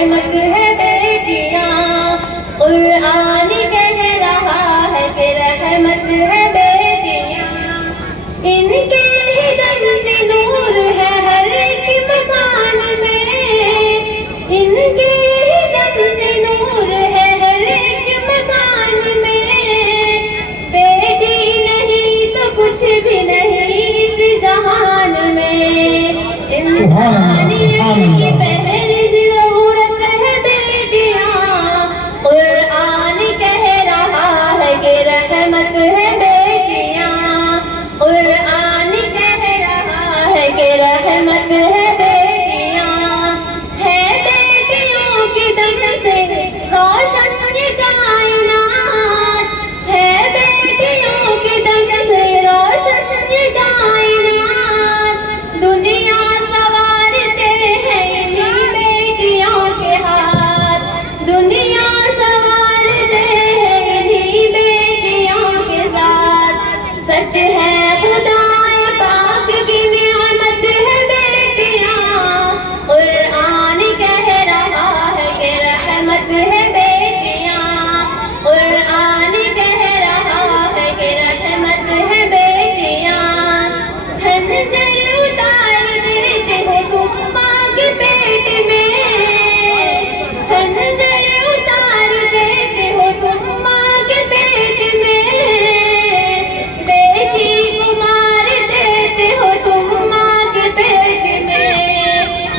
رحمت ہے بیٹیاں، قرآن کہہ رہا ہے کہ رحمت ہے بیٹیاں، ان کے ہی دم سے نور ہے ہر ایک مکان میں، ان کے ہی دم سے نور ہے ہر ایک مکان میں، بیٹی نہیں تو کچھ بھی نہیں اس جہان میں، انسانیت کی پہلی ضرورت ہے بیٹیاں، قرآن کہہ رہا ہے کہ رحمت ہے بیٹیاں، قرآن کہہ رہا ہے کہ رحمت ہے بیٹیاں، ہے بیٹیوں کے دم سے روشن یہ کائنات، ہے بیٹیوں کے دم سے روشن یہ کائنات، دنیا سنوارتے ہیں انہی بیٹیوں کے ہاتھ، دنیا سنوارتے ہیں انہی بیٹیوں کے ساتھ، سچ ہے خدا پاک کی نعمت ہے بیٹیاں، قرآن کہہ رہا ہے کہ رحمت ہے بیٹیاں، قرآن کہہ رہا ہے کہ رحمت ہے بیٹیاں، خنجر اتار دیتے ہو تم ماں کے پیٹ میں، خنجر اتار دیتے ہو تم ماں کے پیٹ میں، بیٹی کو مار دیتے ہو تم ماں کے پیٹ میں،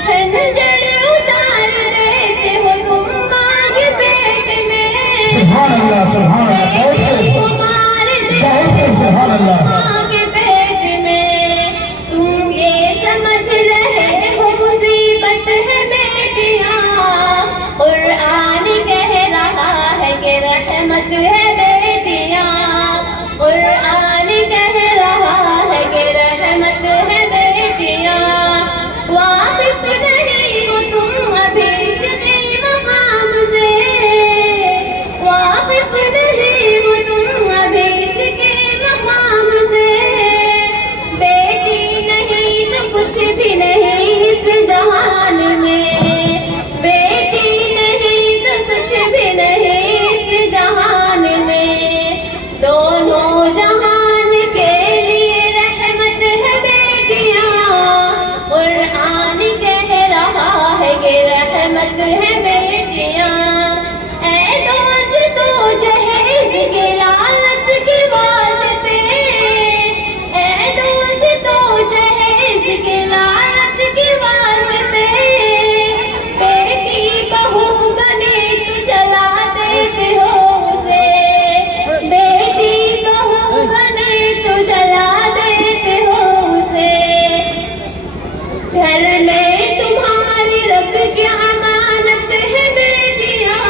خنجر اتار دیتے ہو تم ماں کے پیٹ میں، سبحان اللہ سبحان اللہ، بیٹی کو مار دیتے ہو ماں کے پیٹ میں، تم یہ سمجھ رہے ہو مصیبت ہے بیٹیاں، قرآن کہہ رہا ہے کہ رحمت ہے بیٹیاں، قرآن کہہ رہا ہے کہ رحمت ہے بیٹیاں، واقف نہیں ہو تم ابھی اس کے مقام سے، واقف نہیں ہو تم ابھی اس کے مقام سے، بیٹی نہیں تو کچھ بھی نہیں اس جہان میں، بیٹی نہیں تو کچھ بھی نہیں اس جہان میں، دونوں جہان کے لیے رحمت ہے بیٹیاں، قرآن کہہ رہا ہے کہ رحمت ہے بیٹیاں، اے دوستو جہیز کے لالچ کے واسطے، اے دوستو جہیز کے لالچ کے واسطے، بیٹی بہو بنے تو جلا دیتے ہو اسے، بیٹی بہو بنے تو جلا دیتے ہو اسے، گھر میں تمہاری رب کی امانت ہے بیٹیاں،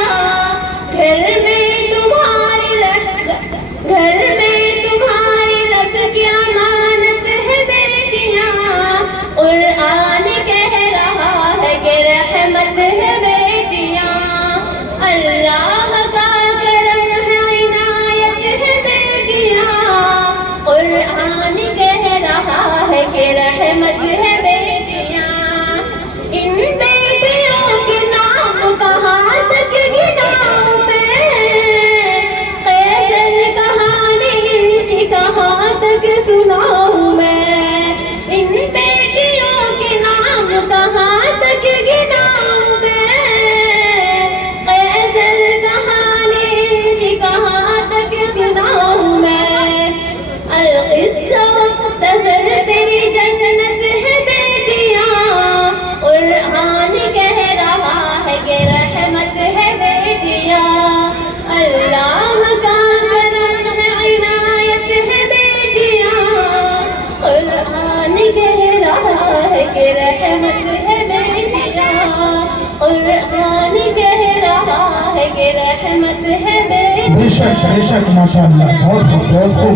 گھر میں تمہاری رب کی امانت ہے بیٹیاں، قرآن کہہ رہا ہے کہ رحمت ہے بیٹیاں، اللہ کا کرم ہے عنایت ہے بیٹیاں، قرآن کہہ رہا ہے کہ رحمت ہے بیٹیاں، ان بیٹیوں کے نام کہاں تک گناؤں میں، قیصر کہانی ان کی کہاں تک سناؤں میں، ان بیٹیوں کے نام کہاں تک گناؤں میں، قیصر کہانی ان کی کہاں تک سناؤں میں، القصہ مختصر تیری جنت ہے بیٹیاں، قرآن کہہ رہا ہے کہ رحمت ہے بیٹیاں، اللہ کا کرم ہے عنایت ہے بیٹیاں، قرآن کہہ رہا ہے کہ رحمت ہے بیٹیاں، قرآن کہہ رہا ہے کہ رحمت ہے بیٹیاں، بے شک ماشاء اللہ، بہت خوب